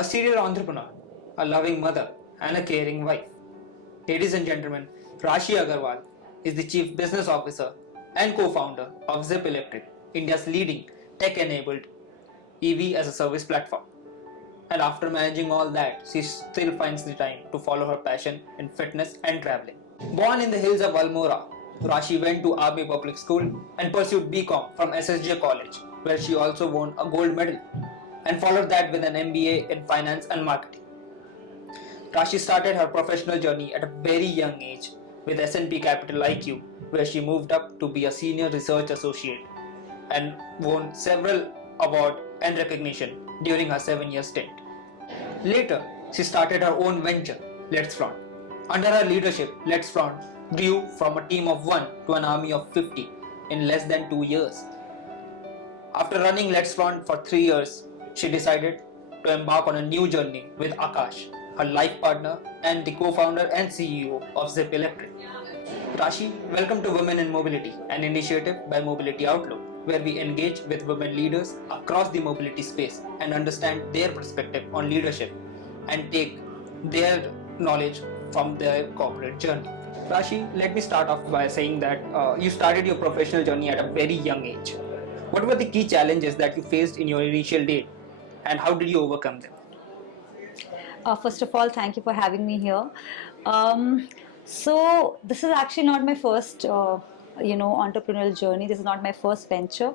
a serial entrepreneur, a loving mother, and a caring wife. Ladies and gentlemen, Rashi Aggarwal is the Chief Business Officer and co-founder of Zypp Electric, India's leading tech-enabled EV as a service platform. And after managing all that, she still finds the time to follow her passion in fitness and traveling. Born in the hills of Almora, Rashi went to Army Public School and pursued BCom from SSJ College, where she also won a gold medal, and followed that with an MBA in finance and marketing. Rashi started her professional journey at a very young age with S&P Capital IQ, where she moved up to be a senior research associate and won several awards and recognition during her 7-year stint. Later, she started her own venture, Letsflaunt. Under her leadership, Letsflaunt grew from a team of 1 to an army of 50 in less than 2 years. After running Letsflaunt for 3 years, she decided to embark on a new journey with Akash, her life partner and the co-founder and CEO of Zypp Electric. Rashi, welcome to Women in Mobility, an initiative by Mobility Outlook, where we engage with women leaders across the mobility space and understand their perspective on leadership and take their knowledge from their corporate journey. Rashi, let me start off by saying that you started your professional journey at a very young age. What were the key challenges that you faced in your initial day, and how did you overcome them? First of all, thank you for having me here. So this is actually not my first entrepreneurial journey. This is not my first venture.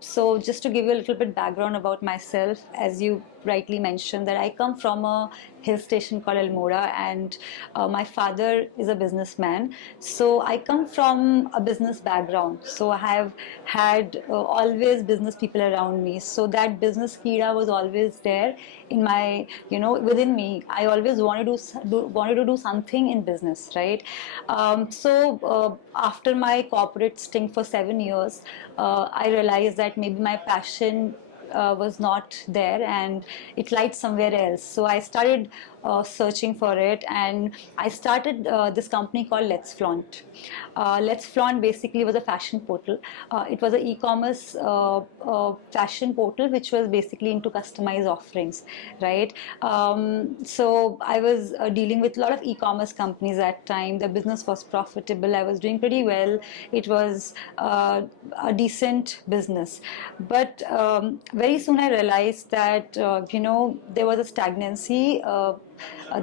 So just to give you a little bit background about myself, as you rightly mentioned, that I come from a hill station called Almora, and my father is a businessman. So I come from a business background. So I have had always business people around me. So that business kira was always there in my, within me. I always wanted to do something in business, right? After my corporate stint for 7 years, I realized that maybe my passion was not there and it lied somewhere else. So I started searching for it, and I started this company called Letsflaunt. Letsflaunt basically was a fashion portal. It was an e-commerce fashion portal which was basically into customized offerings, right? So I was dealing with a lot of e-commerce companies at time. The business was profitable. I was doing pretty well. It was a decent business, but very soon I realized that there was a stagnancy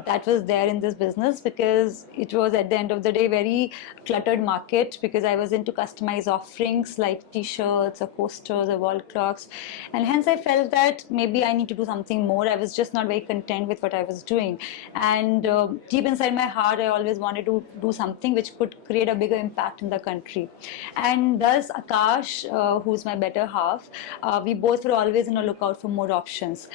that was there in this business, because it was at the end of the day very cluttered market, because I was into customized offerings like t-shirts or posters or wall clocks, and hence I felt that maybe I need to do something more. I was just not very content with what I was doing, and deep inside my heart I always wanted to do something which could create a bigger impact in the country. And thus Akash, who's my better half, we both were always on a lookout for more options.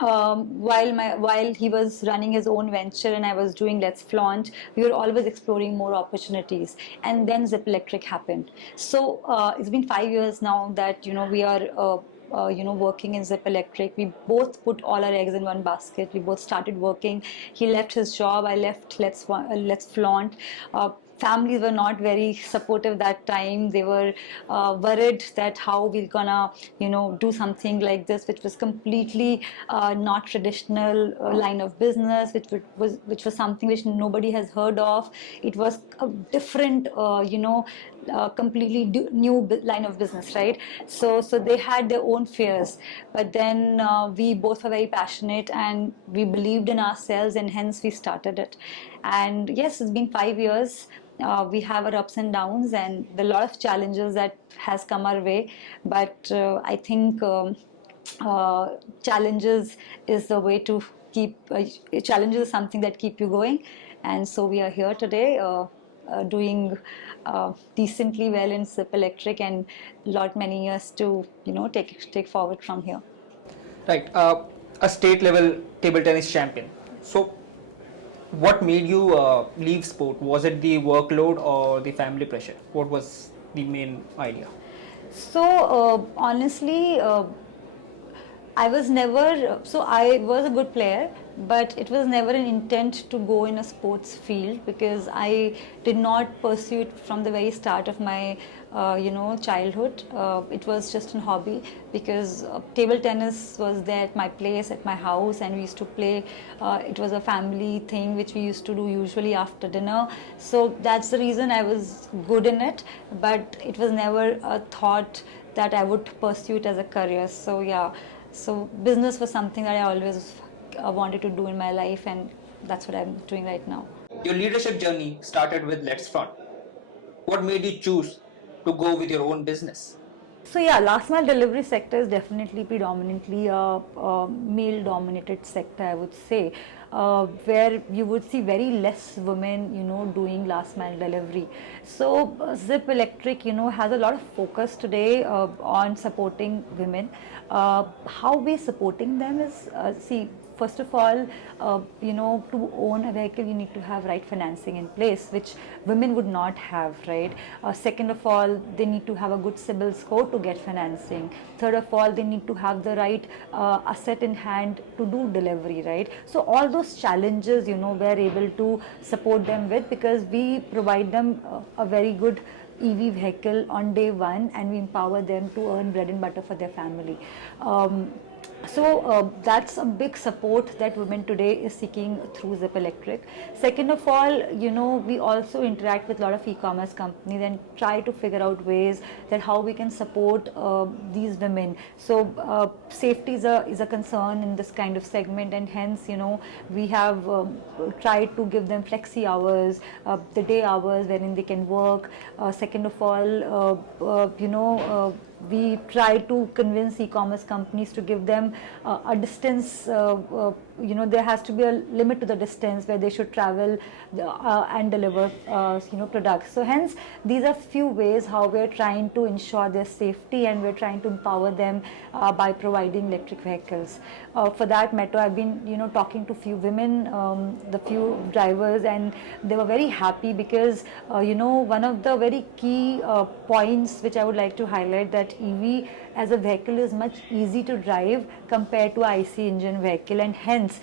While he was running his own venture and I was doing Letsflaunt, we were always exploring more opportunities. And then Zypp Electric happened. So it's been 5 years now that we are working in Zypp Electric. We both put all our eggs in one basket. We both started working. He left his job. I left Letsflaunt. Families were not very supportive that time. They were worried that how we're gonna, do something like this, which was completely not traditional line of business, which was something which nobody has heard of. It was a different, completely new line of business, right? So they had their own fears, but then we both were very passionate and we believed in ourselves, and hence we started it. And yes, it's been 5 years. We have our ups and downs and a lot of challenges that has come our way, but I think challenges is the way to keep challenges is something that keep you going. And so we are here today doing decently well in Zypp Electric, and many years to take forward from here. Right, a state level table tennis champion. So what made you leave sport? Was it the workload or the family pressure? What was the main idea? So honestly, I was a good player, but it was never an intent to go in a sports field, because I did not pursue it from the very start of my childhood. It was just a hobby because table tennis was there at my place, at my house, and we used to play. It was a family thing which we used to do usually after dinner. So that's the reason I was good in it, but it was never a thought that I would pursue it as a career. So yeah, so business was something that I always wanted to do in my life, and that's what I'm doing right now. Your leadership journey started with Letsflaunt. What made you choose to go with your own business? So yeah, last mile delivery sector is definitely predominantly a male-dominated sector, I would say, where you would see very less women, doing last mile delivery. So Zypp Electric, has a lot of focus today on supporting women. How we supporting them is, see, first of all, to own a vehicle, you need to have right financing in place, which women would not have, right? Second of all, they need to have a good CIBIL score to get financing. Third of all, they need to have the right asset in hand to do delivery, right? So all those challenges, we're able to support them with, because we provide them a very good EV vehicle on day one, and we empower them to earn bread and butter for their family. So that's a big support that women today is seeking through Zypp Electric. Second of all, we also interact with a lot of e-commerce companies and try to figure out ways that how we can support these women. So safety is a concern in this kind of segment, and hence we have tried to give them flexi hours, the day hours wherein they can work. Second of all, we try to convince e-commerce companies to give them a distance. There has to be a limit to the distance where they should travel and deliver products. So hence these are few ways how we're trying to ensure their safety, and we're trying to empower them by providing electric vehicles. For that matter, I've been talking to few women, the few drivers, and they were very happy because one of the very key points which I would like to highlight, that EV as a vehicle is much easy to drive compared to IC engine vehicle, and hence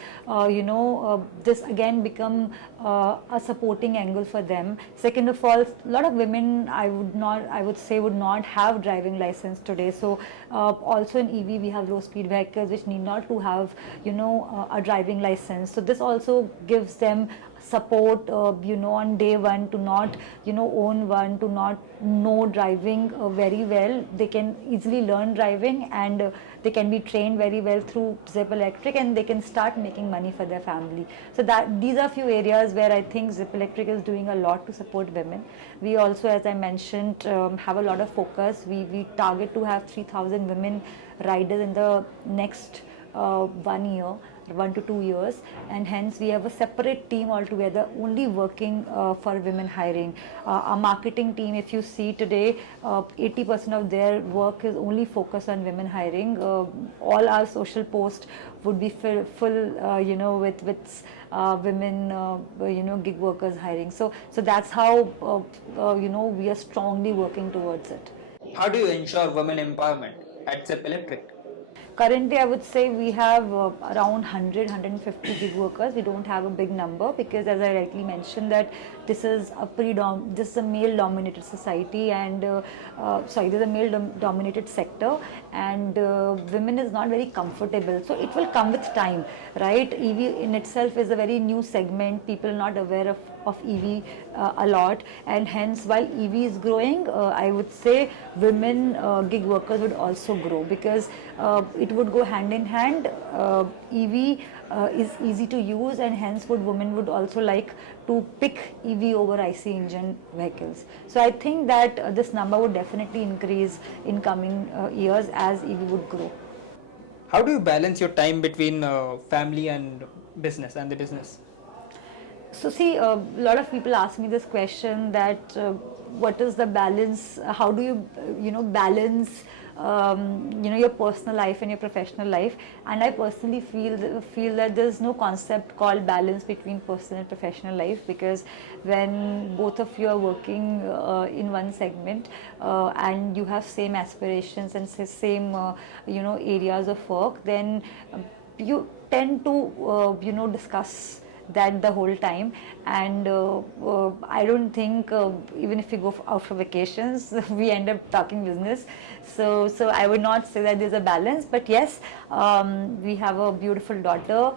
this again become a supporting angle for them. Second of all, a lot of women I would say would not have driving license today. So also in EV we have low speed vehicles which need not to have a driving license. So this also gives them support on day one to not own one, to not know driving very well. They can easily learn driving, and they can be trained very well through Zypp Electric, and they can start making money for their family. So that these are few areas where I think Zypp Electric is doing a lot to support women. We also, as I mentioned, have a lot of focus. We target to have 3,000 women riders in the next 1 to 2 years, and hence we have a separate team altogether only working for women hiring. Our marketing team, if you see today, 80% of their work is only focused on women hiring. All our social posts would be full with women gig workers hiring. So that's how we are strongly working towards it. How do you ensure women empowerment at Zypp Electric? Currently, I would say we have around 150 gig workers. We don't have a big number because, as I rightly mentioned, that this is a male-dominated society, and this is a male-dominated sector, and women is not very comfortable. So it will come with time, right? EV in itself is a very new segment. People are not aware of EV a lot, and hence while EV is growing, I would say women gig workers would also grow, because it would go hand in hand. EV is easy to use, and hence women would also like to pick EV over IC engine vehicles. So I think that this number would definitely increase in coming years as EV would grow. How do you balance your time between family and business and the business? So see, a lot of people ask me this question, that what is the balance? How do you, balance, your personal life and your professional life? And I personally feel that there's no concept called balance between personal and professional life, because when both of you are working in one segment and you have same aspirations and same areas of work, then you tend to discuss that the whole time. And I don't think even if we go out for vacations, we end up talking business. So I would not say that there's a balance, but yes, we have a beautiful daughter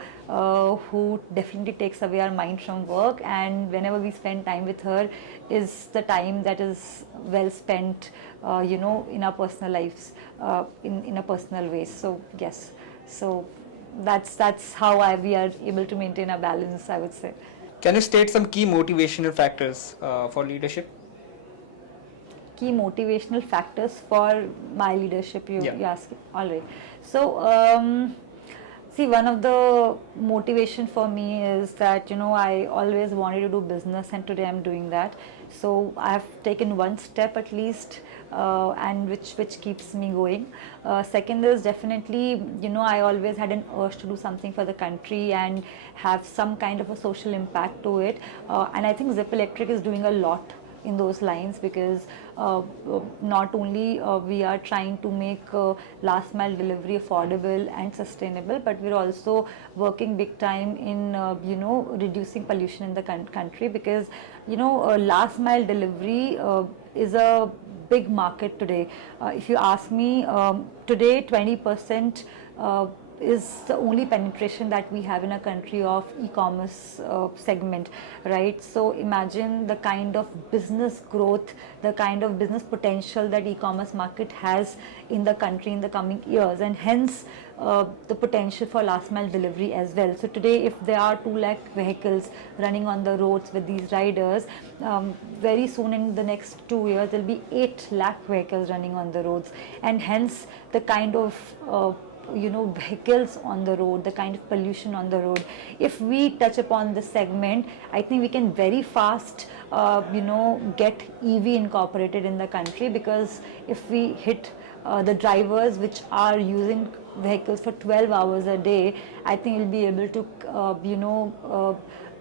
who definitely takes away our mind from work, and whenever we spend time with her is the time that is well spent, in our personal lives, in a personal way. So yes, so that's how we are able to maintain a balance, I would say. Can you state some key motivational factors for leadership? Key motivational factors for my leadership, you ask. All right. So see, one of the motivation for me is that I always wanted to do business, and today I'm doing that. So I have taken one step at least, and which keeps me going. Second is definitely, I always had an urge to do something for the country and have some kind of a social impact to it. And I think Zypp Electric is doing a lot in those lines, because not only we are trying to make last mile delivery affordable and sustainable, but we're also working big time in reducing pollution in the country, because last mile delivery is a big market today. If you ask me, today 20% is the only penetration that we have in a country of e-commerce segment, right? So imagine the kind of business growth, the kind of business potential that e-commerce market has in the country in the coming years, and hence the potential for last mile delivery as well. So today, if there are 2 lakh vehicles running on the roads with these riders, very soon in the next 2 years there will be 8 lakh vehicles running on the roads, and hence the kind of vehicles on the road, the kind of pollution on the road. If we touch upon this segment, I think we can very fast get EV incorporated in the country, because if we hit the drivers which are using vehicles for 12 hours a day, I think we'll be able to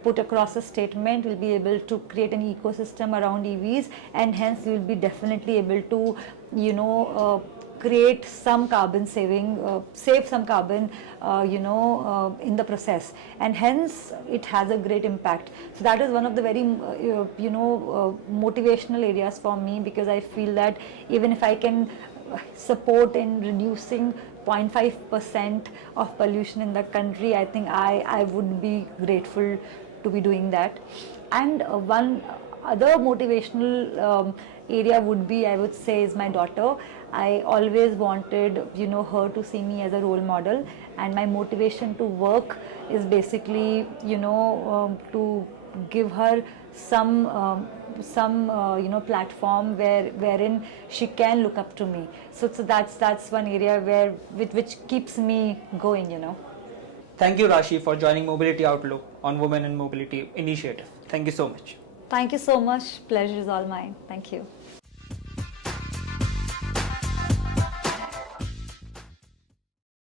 put across a statement, we'll be able to create an ecosystem around EVs, and hence we'll be definitely able to create some carbon saving, save some carbon, in the process, and hence it has a great impact. So that is one of the very, motivational areas for me, because I feel that even if I can support in reducing 0.5% of pollution in the country, I think I would be grateful to be doing that. And one other motivational area would be, I would say, is my daughter. I always wanted her to see me as a role model, and my motivation to work is basically to give her some platform wherein she can look up to me. So that's one area which keeps me going. Thank you, Rashi, for joining Mobility Outlook on Women in Mobility initiative. Thank you so much. Thank you so much. Pleasure is all mine. Thank you.